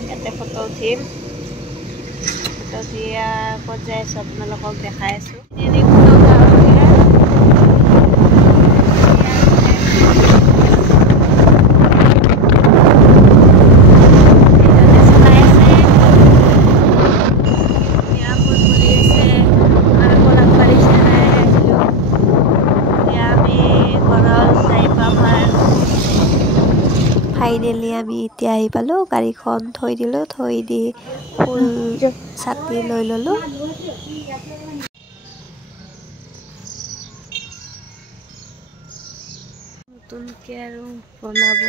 ইয়াতে ফটো উঠিম ফটো উঠিয়া ক'ত যাই আছোঁ আপোনালোকক দেখাই আছোঁ ফাইনেলি আমি এতিয়া আহি পালোঁ গাড়ীখন থৈ দিলোঁ থৈ দি ফুল ছাতি লৈ ল'লোঁ নতুনকৈ আৰু বনাব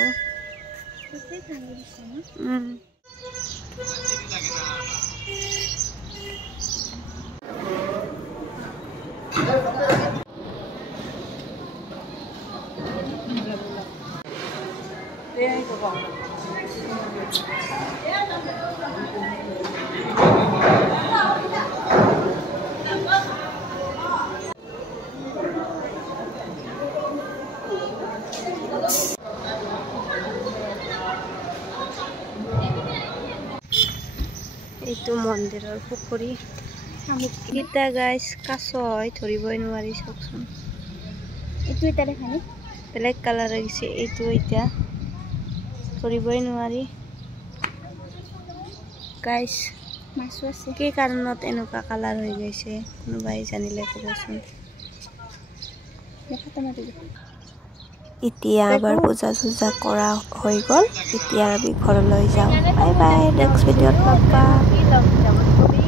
এইটো মন্দিৰৰ পুখুৰী গীতা গাইছ কাছ হয় ধৰিবই নোৱাৰি চাওকচোন এইটো এটা দেখানি বেলেগ কালাৰ আহিছে এইটো এতিয়া ধৰিবই নোৱাৰি গাইছ মাছো আছে কি কাৰণত এনেকুৱা কালাৰ হৈ গৈছে কোনোবাই জানিলে ক'বচোন এতিয়া আমাৰ পূজা চূজা কৰা হৈ গ'ল এতিয়া আমি ঘৰলৈ যাওঁ বাই বাই নেক্সট ভিডিঅ'ত লগ পাম